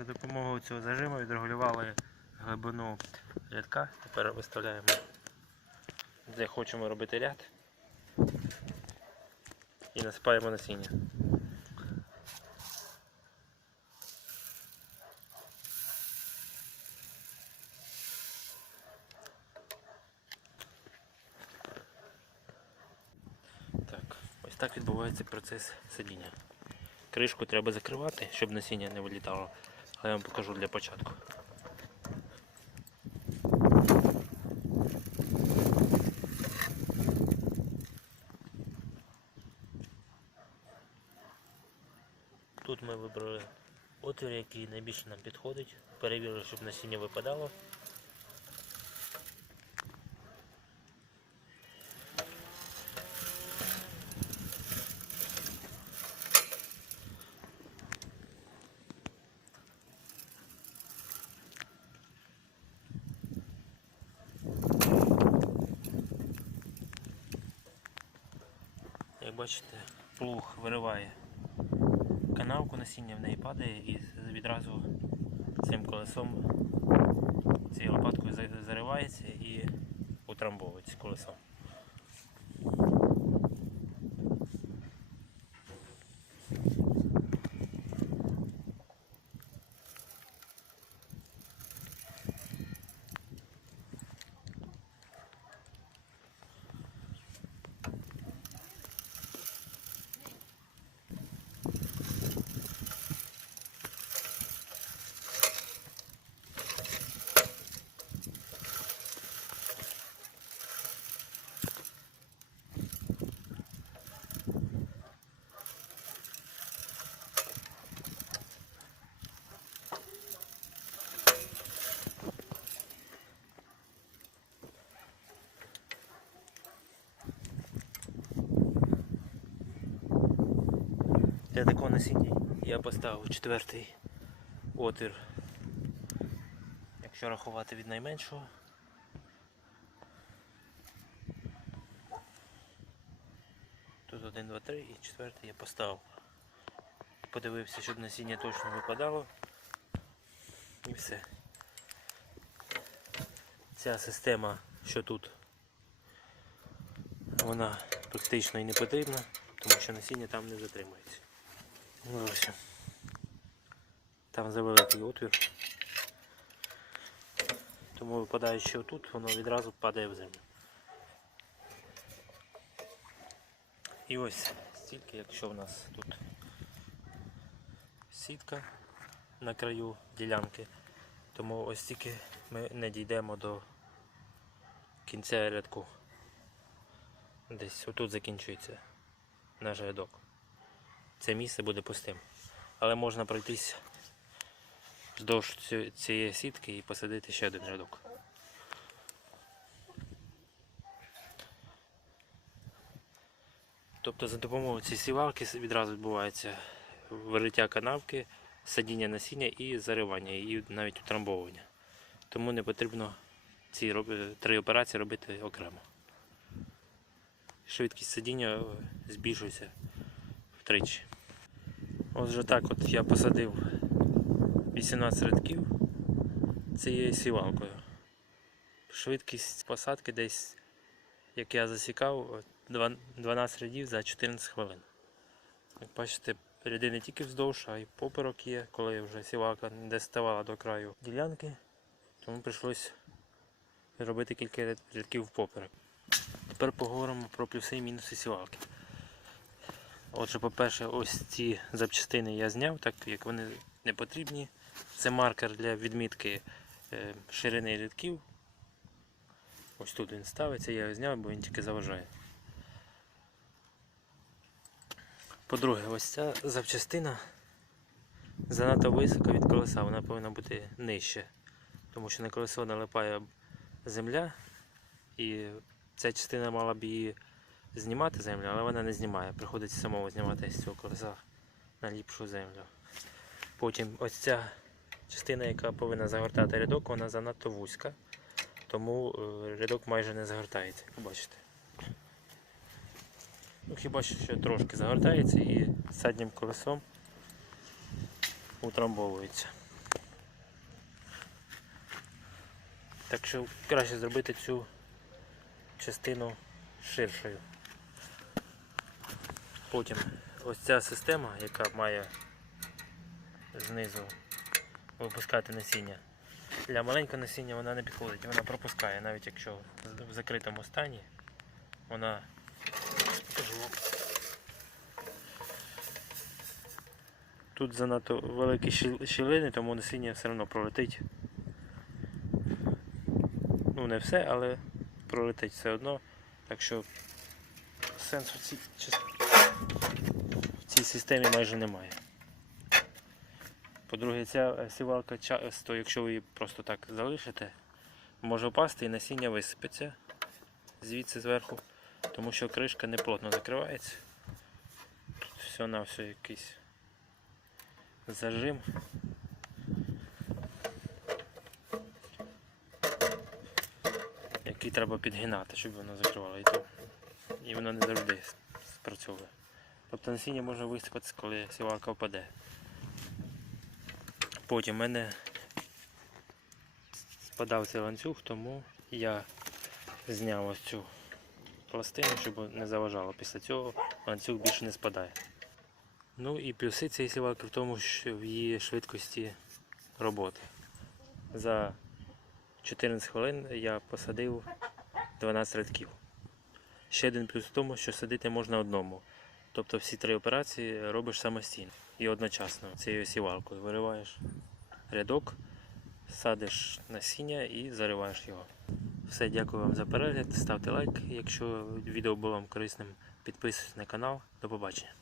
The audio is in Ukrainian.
За допомогою цього зажиму відрегулювали глибину рядка. Тепер виставляємо, де хочемо робити ряд. І насипаємо насіння. Так, ось так відбувається процес садіння. Кришку треба закривати, щоб насіння не вилітало. Але я вам покажу для початку. Тут ми вибрали отвір, який найбільше нам підходить. Перевірили, щоб насіння випадало. Бачите, плуг вириває канавку, насіння в неї падає і відразу цим колесом цією лопаткою заривається і утрамбовується колесом. Для такого насіння я поставив четвертий отвір. Якщо рахувати від найменшого. Тут один, два, три і четвертий я поставив. Подивився, щоб насіння точно випадало. І все. Ця система, що тут, вона практично і не потрібна, тому що насіння там не затримується. Ось. Там завеликий отвір. Тому випадаючи отут, воно відразу падає в землю. І ось стільки, якщо в нас тут сітка на краю ділянки, тому ось стільки ми не дійдемо до кінця рядку. Десь отут закінчується наш рядок це місце буде пустим. Але можна пройтись вздовж цієї сітки і посадити ще один рядок. Тобто за допомогою цієї сівалки відразу відбувається вириття канавки, садіння насіння і заривання, і навіть утрамбовування. Тому не потрібно ці три операції робити окремо. Швидкість садіння е, збільшується втричі. Отже так от я посадив 18 рядків цією сівалкою. Швидкість посадки десь, як я засікав, 12 рядів за 14 хвилин. Як бачите, ряди не тільки вздовж, а й поперек є, коли вже сівалка не ставала до краю ділянки, тому прийшлось робити кілька ряд- рядків поперек. Тепер поговоримо про плюси і мінуси сівалки. Отже, по-перше, ось ці запчастини я зняв, так як вони не потрібні. Це маркер для відмітки е, ширини рядків. Ось тут він ставиться, я його зняв, бо він тільки заважає. По-друге, ось ця запчастина занадто висока від колеса, вона повинна бути нижче, тому що на колесо налипає земля і ця частина мала б її знімати землю, але вона не знімає. Приходиться самого знімати з цього колеса на ліпшу землю. Потім ось ця частина, яка повинна загортати рядок, вона занадто вузька, тому е, рядок майже не загортається. Побачите. Ну, Хіба що трошки загортається і заднім колесом утрамбовується. Так що краще зробити цю частину ширшою. Потім ось ця система, яка має знизу випускати насіння. Для маленького насіння вона не підходить, вона пропускає, навіть якщо в закритому стані вона. Тут занадто великі щілини, тому насіння все одно пролетить. Ну не все, але пролетить все одно. Так що сенсу в цій, част- в цій системі майже немає. По-друге, ця е, сівалка часто, якщо ви її просто так залишите, може впасти і насіння висипеться звідси зверху, тому що кришка не плотно закривається. Тут все на все якийсь зажим. Який треба підгинати, щоб воно закривало. І, то, і воно не завжди спрацьовує. Тобто насіння може висипатися, коли сівалка впаде. Потім в мене спадав цей ланцюг, тому я зняв ось цю пластину, щоб не заважало. Після цього ланцюг більше не спадає. Ну і плюси цієї сівалки в тому, що в її швидкості роботи. За 14 хвилин я посадив 12 рядків. Ще один плюс в тому, що садити можна одному. Тобто всі три операції робиш самостійно і одночасно цією сівалкою. Вириваєш рядок, садиш насіння і зариваєш його. Все, дякую вам за перегляд. Ставте лайк, якщо відео було вам корисним. Підписуйтесь на канал. До побачення.